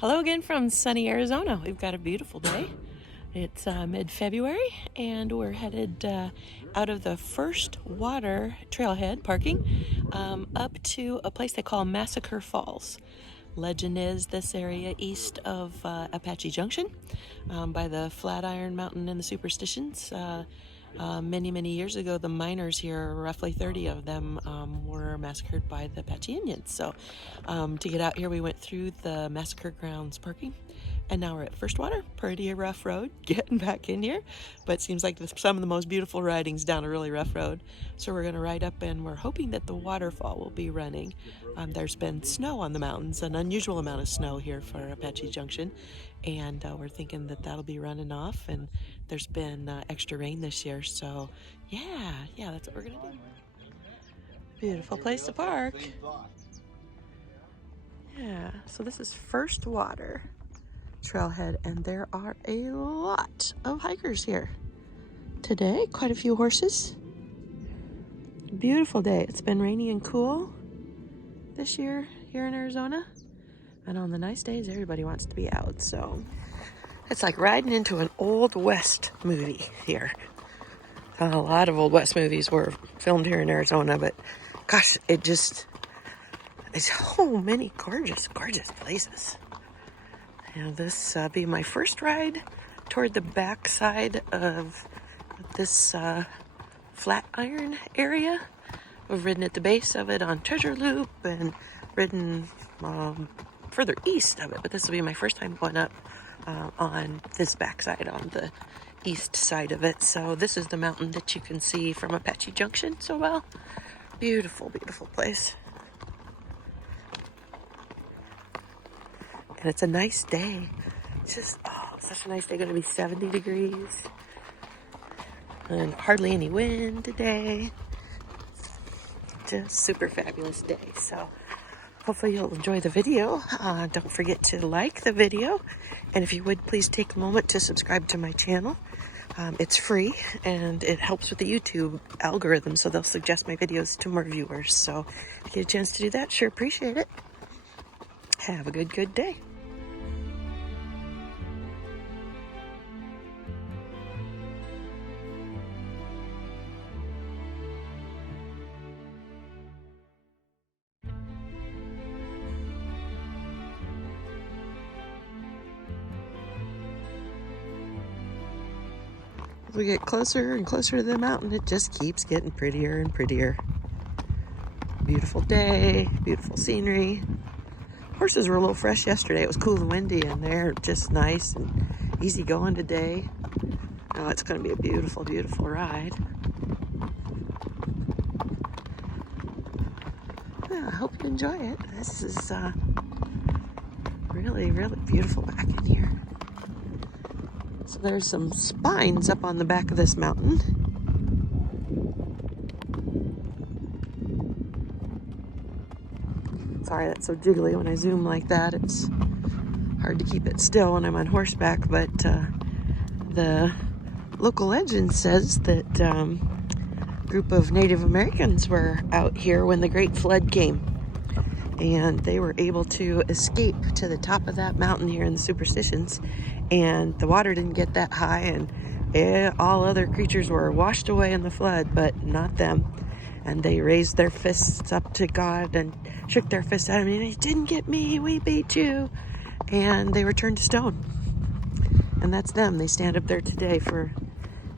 Hello again from sunny Arizona. We've got a beautiful day. It's mid-February and we're headed out of the First Water trailhead parking up to a place they call Massacre Falls. Legend is this area east of Apache Junction by the Flatiron Mountain and the Superstitions. Many years ago, the miners here, roughly 30 of them, were massacred by the Apache Indians. So to get out here, we went through the massacre grounds parking, and now we're at First Water. Pretty rough road getting back in here, but seems like some of the most beautiful ridings down a really rough road. So we're going to ride up, and we're hoping that the waterfall will be running. There's been snow on the mountains, an unusual amount of snow here for Apache Junction, and we're thinking that that'll be running off. And there's been extra rain this year, so yeah, that's what we're gonna do. Beautiful place to park. Yeah, so this is First Water trailhead, and there are a lot of hikers here today. Quite a few horses. Beautiful day. It's been rainy and cool this year here in Arizona, and on the nice days everybody wants to be out, so it's like riding into an Old West movie here. A lot of Old West movies were filmed here in Arizona, but gosh, it's so many gorgeous places. This be my first ride toward the backside of this Flatiron area. I've ridden at the base of it on Treasure Loop and ridden further east of it, but this will be my first time going up on this backside, on the east side of it. So this is the mountain that you can see from Apache Junction so well. Beautiful place. And it's a nice day. It's just, such a nice day. Going to be 70 degrees. And hardly any wind today. Just super fabulous day. So hopefully you'll enjoy the video. Don't forget to like the video. And if you would, please take a moment to subscribe to my channel. It's free, and it helps with the YouTube algorithm, so they'll suggest my videos to more viewers. So if you get a chance to do that, sure appreciate it. Have a good day. As we get closer and closer to the mountain, it just keeps getting prettier and prettier. Beautiful day, beautiful scenery. Horses were a little fresh yesterday. It was cool and windy, and they're just nice and easy going today. Oh, it's going to be a beautiful ride. Yeah, I hope you enjoy it. This is really beautiful back in here. So there's some spines up on the back of this mountain. Sorry, that's so jiggly when I zoom like that. It's hard to keep it still when I'm on horseback, but the local legend says that a group of Native Americans were out here when the Great Flood came, and they were able to escape to the top of that mountain here in the Superstitions, and the water didn't get that high, and all other creatures were washed away in the flood, but not them. And they raised their fists up to God and shook their fists at him, and he didn't get me, we beat you. And they were turned to stone. And that's them. They stand up there today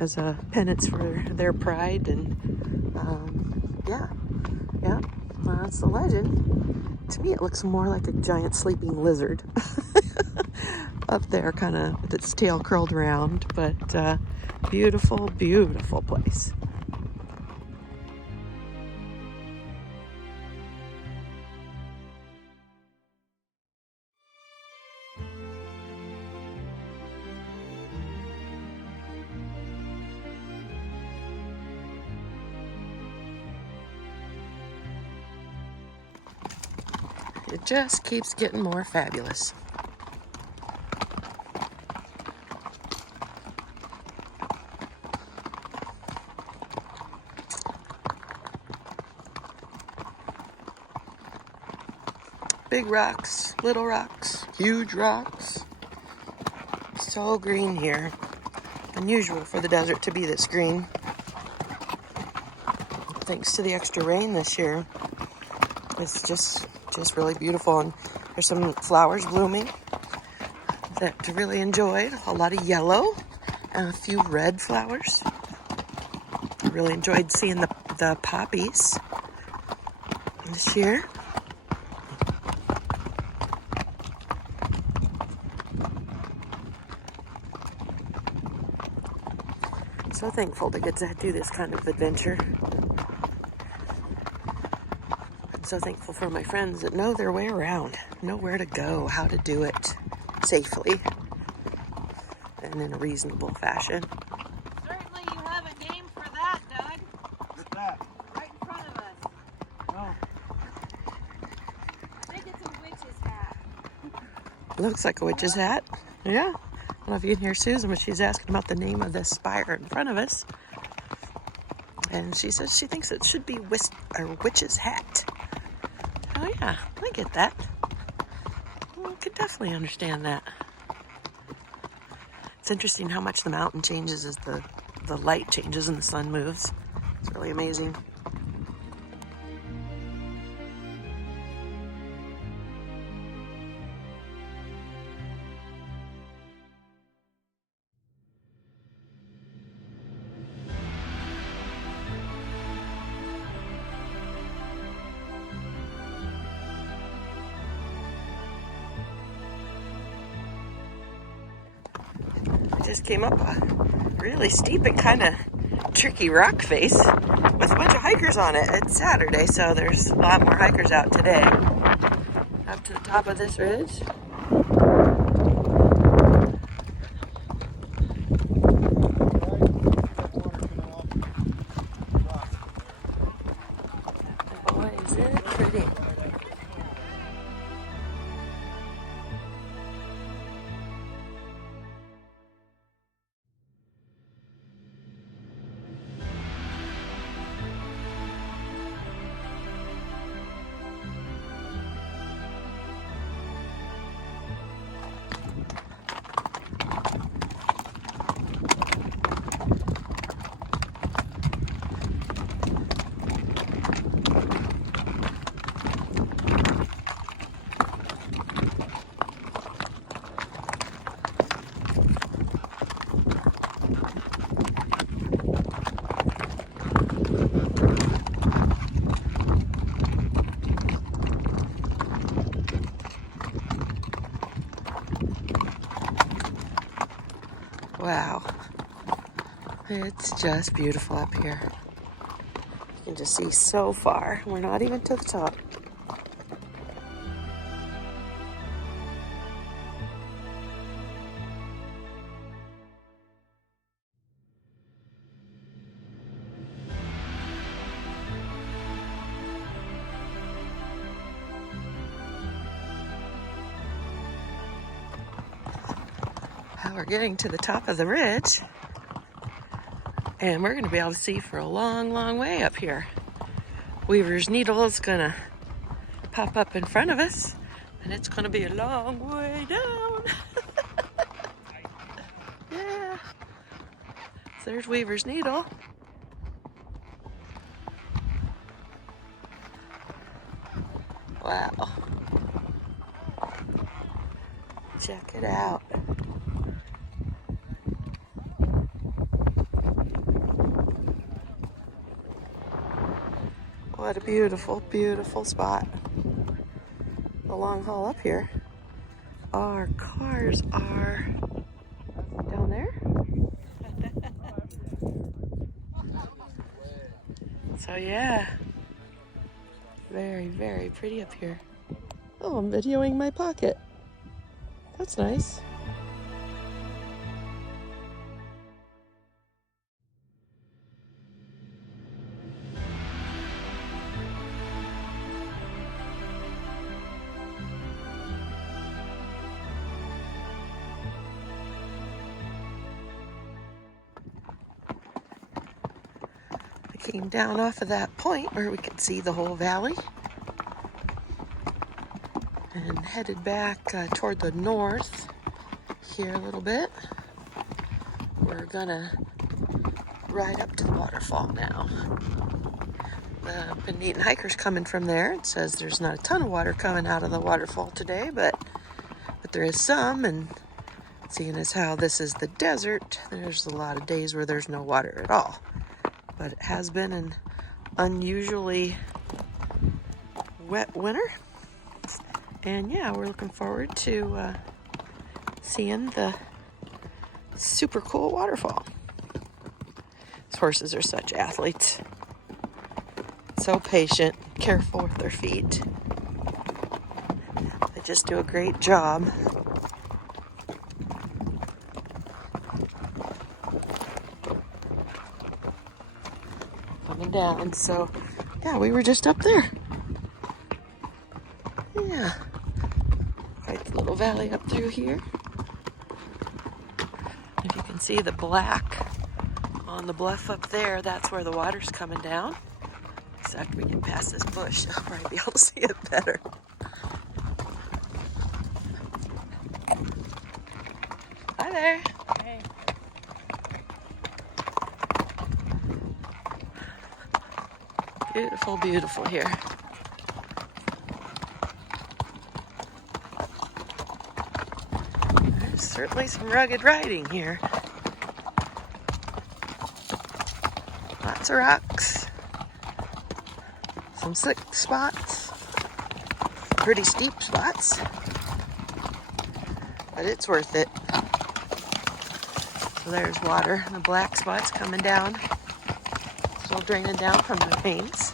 as a penance for their pride. And yeah, well, that's the legend. To me, it looks more like a giant sleeping lizard up there, kind of with its tail curled around. But beautiful place. It just keeps getting more fabulous. big rocks, little rocks, huge rocks. So green here. Unusual for the desert to be this green. Thanks to the extra rain this year. It's just really beautiful. And there's some flowers blooming that to really enjoy. A lot of yellow and a few red flowers. I really enjoyed seeing the poppies this year. So thankful to get to do this kind of adventure. I'm so thankful for my friends that know their way around, know where to go, how to do it safely and in a reasonable fashion. Certainly you have a name for that, Doug. What's that? Right in front of us. Oh. I think it's a witch's hat. Looks like a witch's hat. Yeah. I don't know if you can hear Susan, but she's asking about the name of the spire in front of us. And she says she thinks it should be a witch's hat. Oh yeah, I get that. I could definitely understand that. It's interesting how much the mountain changes as the light changes and the sun moves. It's really amazing. Just came up a really steep and kind of tricky rock face with a bunch of hikers on it. It's Saturday, so there's a lot more hikers out today. Up to the top of this ridge. Boy, is it pretty. Wow, it's just beautiful up here. You can just see so far. We're not even to the top. We're getting to the top of the ridge, and we're going to be able to see for a long, long way up here. Weaver's Needle is going to pop up in front of us, and it's going to be a long way down. Yeah. So there's Weaver's Needle. Wow. Check it out. What a beautiful, beautiful spot. The long haul up here. Our cars are down there. So yeah, very, very pretty up here. Oh, I'm videoing my pocket. That's nice. Came down off of that point where we could see the whole valley. and headed back toward the north here a little bit. We're gonna ride up to the waterfall now. Been meeting hikers coming from there. It says there's not a ton of water coming out of the waterfall today, but there is some, and seeing as how this is the desert, there's a lot of days where there's no water at all. But it has been an unusually wet winter. And yeah, we're looking forward to seeing the super cool waterfall. These horses are such athletes. So patient, careful with their feet. They just do a great job. Coming down, so yeah, we were just up there. Yeah, quite the little valley up through here. If you can see the black on the bluff up there, that's where the water's coming down. So after we get past this bush, I'll probably be able to see it better. Hi there. Hey. Beautiful, beautiful here. There's certainly some rugged riding here. Lots of rocks. Some slick spots. Pretty steep spots. But it's worth it. So there's water. The black spots coming down. Still draining down from the rains.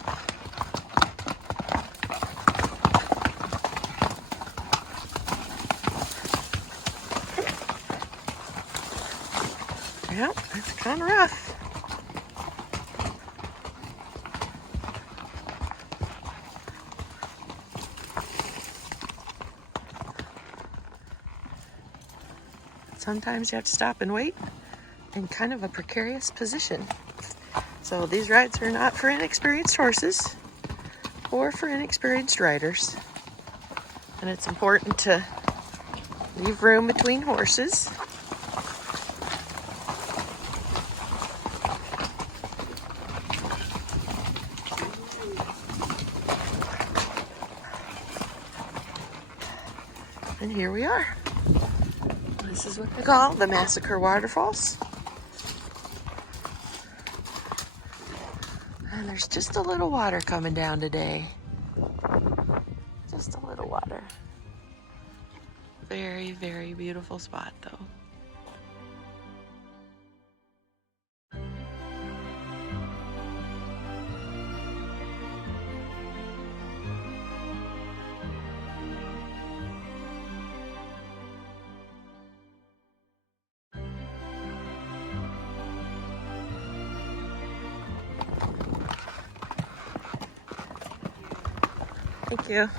Yep, it's kind of rough. Sometimes you have to stop and wait in kind of a precarious position. So these rides are not for inexperienced horses or for inexperienced riders. And it's important to leave room between horses. And here we are. This is what they call the Massacre Waterfalls. And there's just a little water coming down today. Just a little water. Very, very beautiful spot though. Thank you.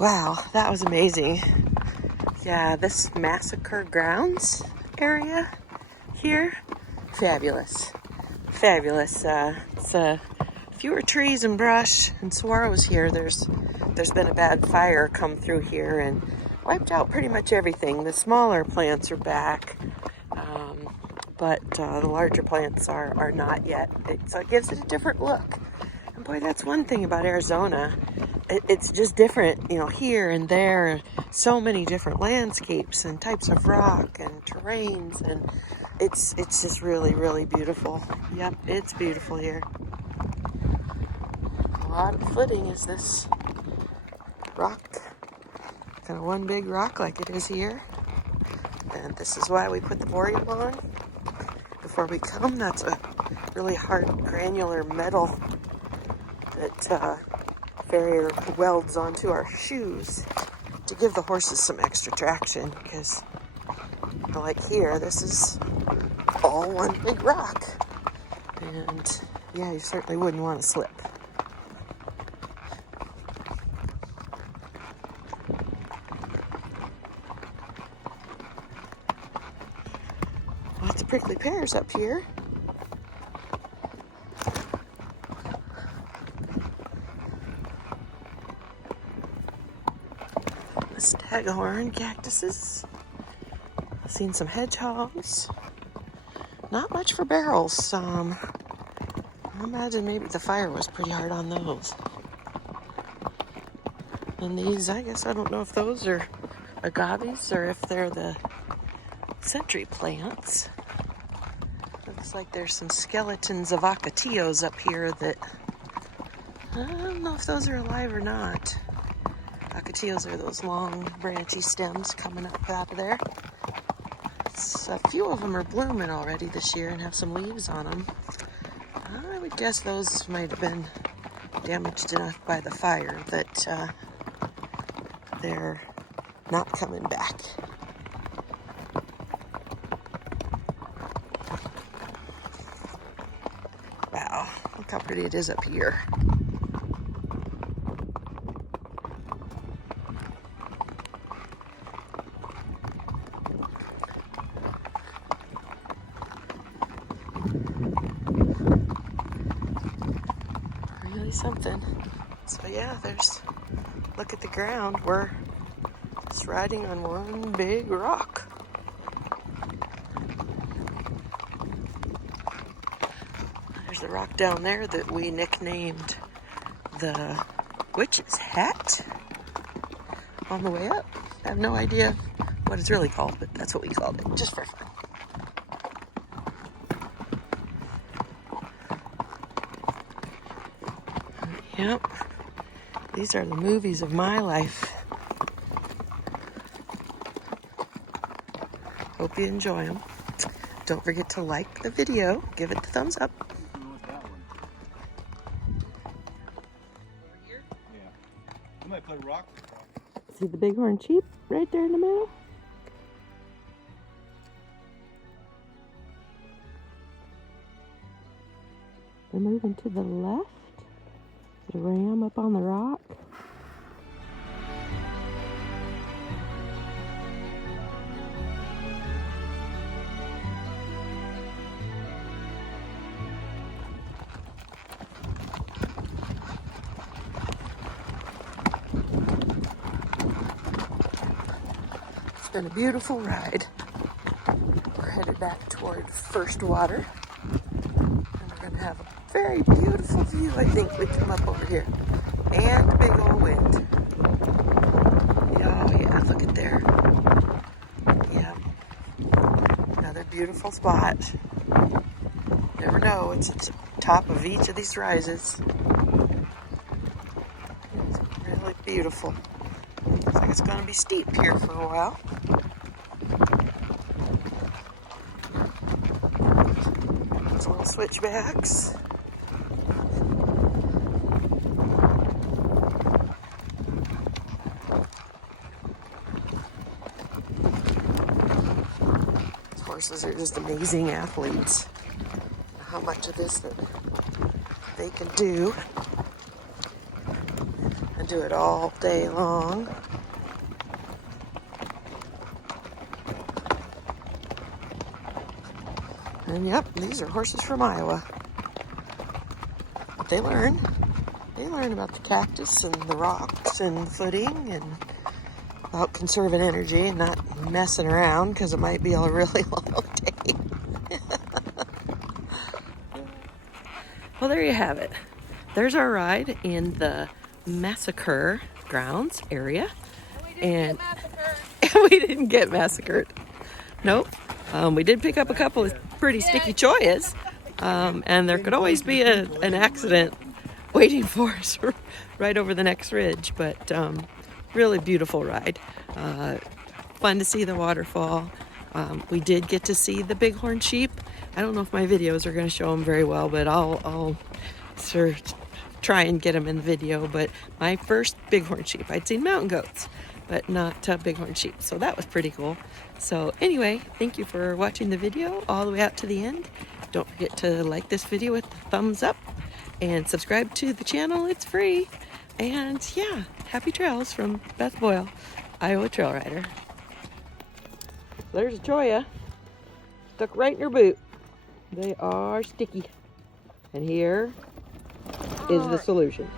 Wow, that was amazing. Yeah, this Massacre Grounds area here, fabulous. Fabulous. It's fewer trees and brush and saguaros here. There's been a bad fire come through here and wiped out pretty much everything. The smaller plants are back. But the larger plants are not yet. So it gives it a different look. And boy, that's one thing about Arizona. It's just different, you know, here and there. So many different landscapes and types of rock and terrains. And it's just really, really beautiful. Yep, it's beautiful here. A lot of footing is this rock. Kind of one big rock like it is here. And this is why we put the boreal on. Before we come, that's a really hard granular metal that Farrier welds onto our shoes to give the horses some extra traction, because like here, this is all one big rock, and yeah, you certainly wouldn't want to slip. Lots of prickly pears up here. staghorn cactuses. I've seen some hedgehogs. Not much for barrels. I imagine maybe the fire was pretty hard on those. And these, I guess, I don't know if those are agaves or if they're the century plants. Looks like there's some skeletons of ocotillos up here that I don't know if those are alive or not. Ocotillos are those long branchy stems coming up out of there. A few of them are blooming already this year and have some leaves on them. I would guess those might have been damaged enough by the fire that they're not coming back. Wow, look how pretty it is up here. Really something. So yeah, look at the ground. We're just riding on one big rock. There's a rock down there that we nicknamed the Witch's Hat on the way up. I have no idea what it's really called, but that's what we called it, just for fun. Yep, these are the movies of my life. Hope you enjoy them. Don't forget to like the video, give it the thumbs up. Yeah. I might play rock. See the bighorn sheep right there in the middle? They're moving to the left. There's a ram up on the rock. It's been a beautiful ride. We're headed back toward First Water. And we're going to have a very beautiful view, I think, we come up over here. And big old wind. Oh yeah, look at there. Yeah. Another beautiful spot. Never know, it's at the top of each of these rises. It's really beautiful. Looks like it's going to be steep here for a while. There's little switchbacks. Horses are just amazing athletes. How much of this that they can do and do it all day long. And yep, these are horses from Iowa. But they learn about the cactus and the rocks and the footing and about conserving energy and not messing around because it might be a really long day. Well, there you have it. There's our ride in the massacre grounds area. And we didn't get massacred. Nope. We did pick up a couple of pretty sticky choyas. And there could always be an accident waiting for us right over the next ridge. But really beautiful ride. Fun to see the waterfall. We did get to see the bighorn sheep. I don't know if my videos are going to show them very well, but I'll sort of try and get them in the video. But my first bighorn sheep, I'd seen mountain goats, but not bighorn sheep. So that was pretty cool. So anyway, thank you for watching the video all the way out to the end. Don't forget to like this video with a thumbs up and subscribe to the channel. It's free. And yeah, happy trails from Beth Boyle, Iowa Trail Rider. There's a choya stuck right in her boot. They are sticky. And here is the solution.